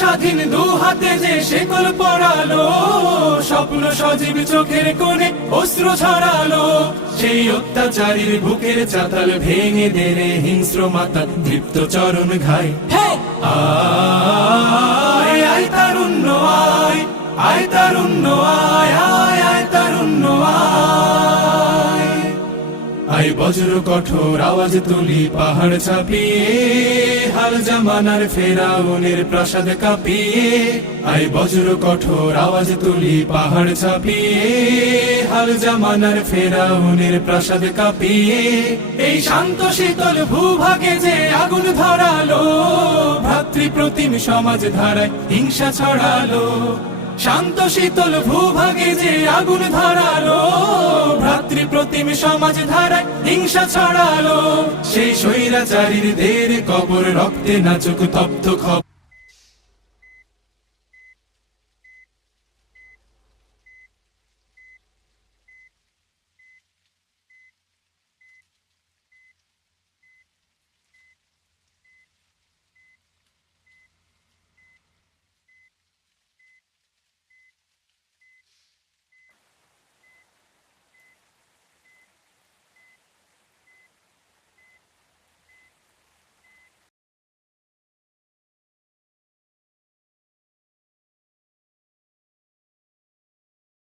স্বাধীন দু হাতে যে শেকল পড়ালো, স্বপ্ন সজীব চোখের কোণে অস্ত্র ছড়ালো। সেই অত্যাচারীর বুকের চাতাল ভেঙে দেরে হিংস্র মাতা তৃপ্ত চরণ ঘাই। আয় আয় তারুণ্য আয়, আয় তারুণ্য আয়, আয় আয় তারুণ্য আয়। আয় বজ্র কঠোর আওয়াজ তুলি পাহাড় ছাপিয়ে, হাল জামানার ফেরাউনের প্রাসাদ কাঁপিয়ে। আয় বজ্র কঠোর আওয়াজ তুলি পাহাড় ছাপিয়ে, হাল জামানার ফেরাউনের প্রাসাদ কাঁপিয়ে। এই শান্ত শীতল ভূভাগে যে আগুন ধরালো, ভ্রাতৃপ্রতিম সমাজ ধারায় হিংসা ছড়ালো। শান্ত শীতল ভূভাগে যে আগুন ধরালো, ভ্রাতৃপ্রতিম সমাজ ধারায় হিংসা ছড়ালো। সেই স্বৈরাচারীর দের কবর রক্তে নাচুক তপ্ত খবর।